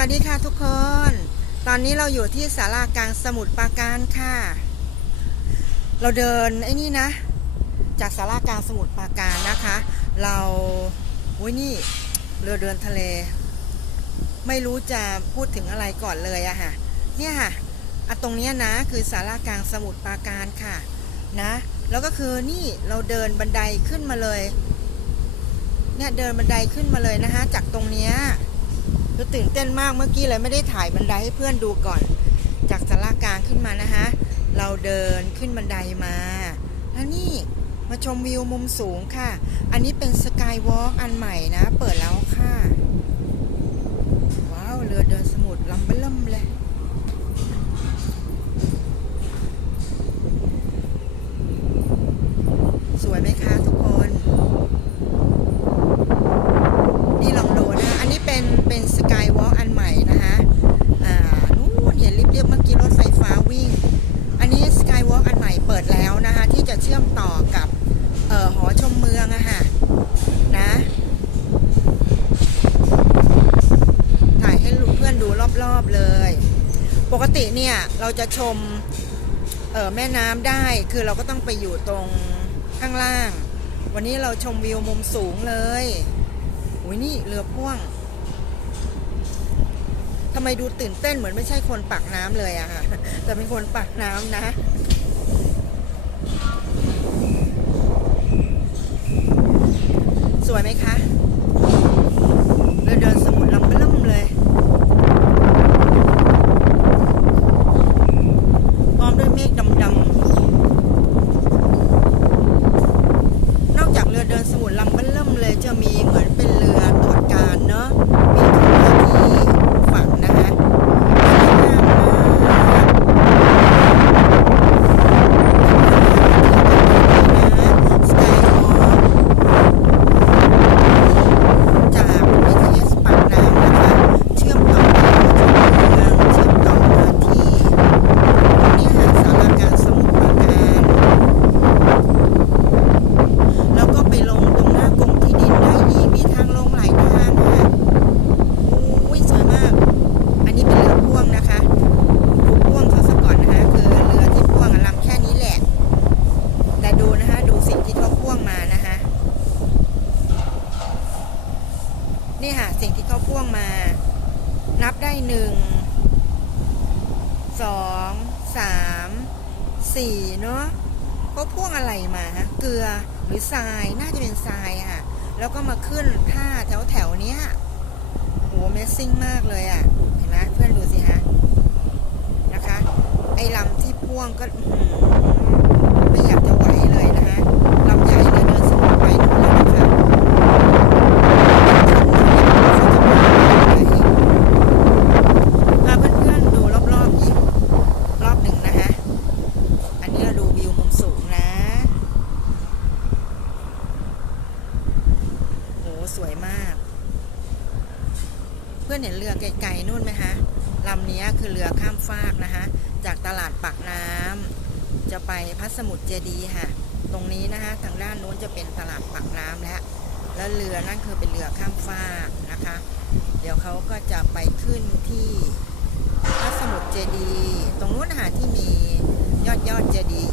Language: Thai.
วัสดีค่ะทุกคน ตอนนี้เราอยู่ที่ศาลากลางสมุทรปราการค่ะ เราเดินไอ้นี่นะ จากศาลากลางสมุทรปราการนะคะ เราอุ้ยนี่เรือเดินทะเล ไม่รู้จะพูดถึงอะไรก่อนเลยอะค่ะ เนี่ยค่ะอะตรงเนี้ยนะคือศาลากลางสมุทรปราการค่ะนะ แล้วก็คือนี่เราเดินบันไดขึ้นมาเลย เนี่ยเดินบันไดขึ้นมาเลยนะคะจากตรงเนี้ย คือตื่นเต้นมากเมื่อกี้เลยไม่ได้ถ่ายบันไดให้เพื่อนดูก่อน จากสารากลางขึ้นมานะคะ เราเดินขึ้นบันไดมา แล้วนี่มาชมวิวมุมสูงค่ะ อันนี้เป็นสกายวอล์กอันใหม่นะ เปิดแล้วค่ะ ว้าวเรือเดินสมุทรลำเบิ่มเลยสวยไหมคะทุกคน นี่ลองดูนะ อันนี้เป็นเป็นสกายวอล์กอันใหม่นะคะ อ่า นู่นเห็นเรียบๆเมื่อกี้รถไฟฟ้าวิ่ง อันนี้สกายวอล์กอันใหม่เปิดแล้วนะคะ ที่จะเชื่อมต่อกับเอ่อหอชมเมืองอะค่ะ นะ ถ่ายให้เพื่อนดู รอบๆเลย ปกติเนี่ยเราจะชมเออแม่น้ำได้คือเราก็ต้องไปอยู่ตรงข้างล่าง วันนี้เราชมวิวมุมสูงเลยอุ้ยนี่เรือพ่วงทำไมดูตื่นเต้นเหมือนไม่ใช่คนปักน้ำเลยอะค่ะแต่เป็นคนปักน้ำนะสวยไหมคะ เรือเดินสมุทรลำเบิ่มเลยพร้อมด้วยเมฆดำๆ นอกจาก เดินสมุทรลำเบิ่มเลยจะมีเหมือนเป็นเรือตรวจการเนาะวิ่งเข้ามาที่ฝั่งนะคะสวยงามมากสกายวอล์จาก BTS ปากน้ำนะคะ เชื่อมต่อกับชมเมืองเชื่อมต่อมาที่นี่หาดสารกลางสมุทรปราการ แล้วก็ไปลงตรงหน้ากรมที่ดินได้อีกมีทางลงหลายทางค่ะโอ้ยสวยมาก อันนี้เป็นเรือพ่วงนะคะ ดูพ่วงเขาซะก่อนนะคะ คือเรือที่พ่วงอะลำแค่นี้แหละ แต่ดูนะคะ ดูสิ่งที่เขาพ่วงมานะคะ นี่ค่ะสิ่งที่เขาพ่วงมา นับได้หนึ่งสองสามสี่เนาะก็พ่วงอะไรมาฮะเกลือหรือทรายน่าจะเป็นทรายค่ะ แล้วก็มาขึ้นท่าแถวแถวเนี้ยโหเมสซิ่งมากเลยอะเห็นไหมเพื่อนดูสิฮะนะคะ ไอ้ลำที่พ่วงก็ไม่อยากจะไหวเลยนะคะลำใหญ่เลยเดินสมุทรไปนู่นแล้วนะคะพาเพื่อนๆดูรอบๆอีกรอบหนึ่งนะคะ อันนี้เราดูวิวมุมสูงนะ โห สวยมาก เพื่อนเห็นเรือไกลๆนู่นไหมคะลำนี้คือเรือข้ามฟากนะคะ จากตลาดปากน้ำจะไปพัสมุทรเจดีค่ะ ตรงนี้นะคะทางด้านนู้นจะเป็นตลาดปากน้ำแล้วแล้วเรือนั่นคือเป็นเรือข้ามฟากนะคะ เดี๋ยวเขาก็จะไปขึ้นที่พระสมุทรเจดี ตรงนู้นนะคะที่มียอดยอดเจดี